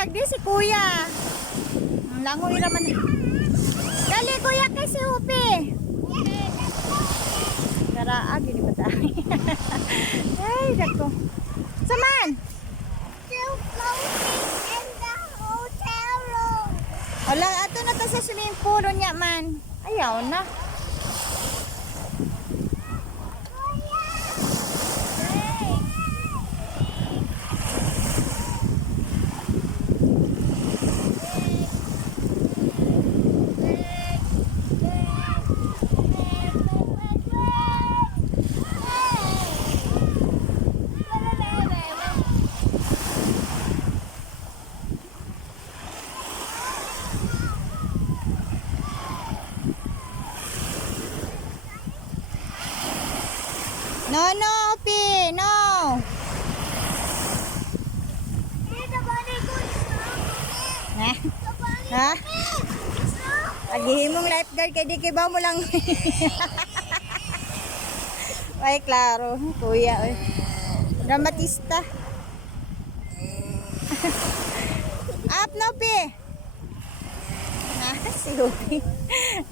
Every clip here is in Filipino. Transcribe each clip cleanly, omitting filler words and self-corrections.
sagdi si kuya. Langoy raman. Dali kuya kay si Upi. Karaag ini ba tayo? Ay, dako. Saman. Still floating in the hotel room. Wala, ato na ta sa swimming pool niya man. Ayaw na. No, no, Upi, no. Ha? Ha? Agihimong lifeguard kay di kay ba mo lang. Ay, klaro, kuya, oy. Dramatista. Up na, Upi. Ah, si Upi.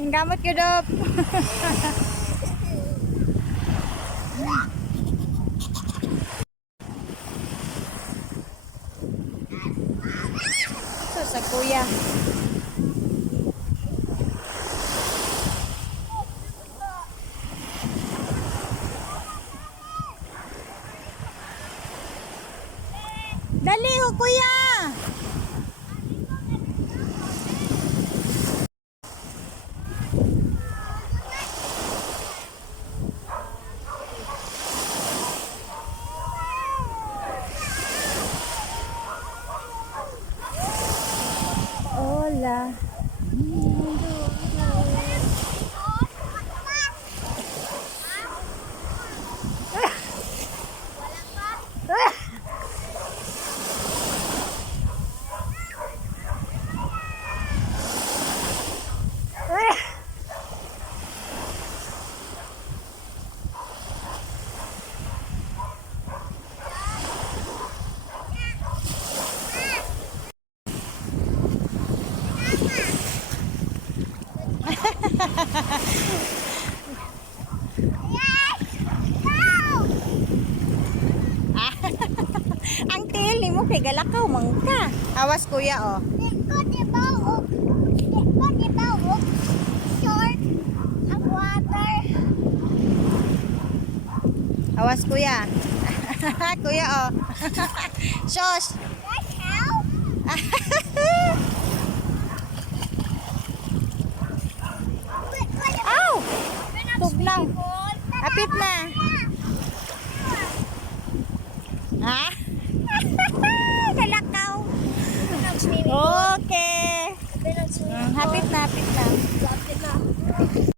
Ang gamot ko, Dop. So, sa kuya. Dali ho, kuya. Hola. Ang tail ni mo kay galakaw mangka. Awas kuya oh. Short ang water. Awas kuya. Kuya oh. Shosh. That's how. Ow! Tugnaw. Apit na. Ha? Galakaw. Okay. Hapit na, hapit na. Lapit na.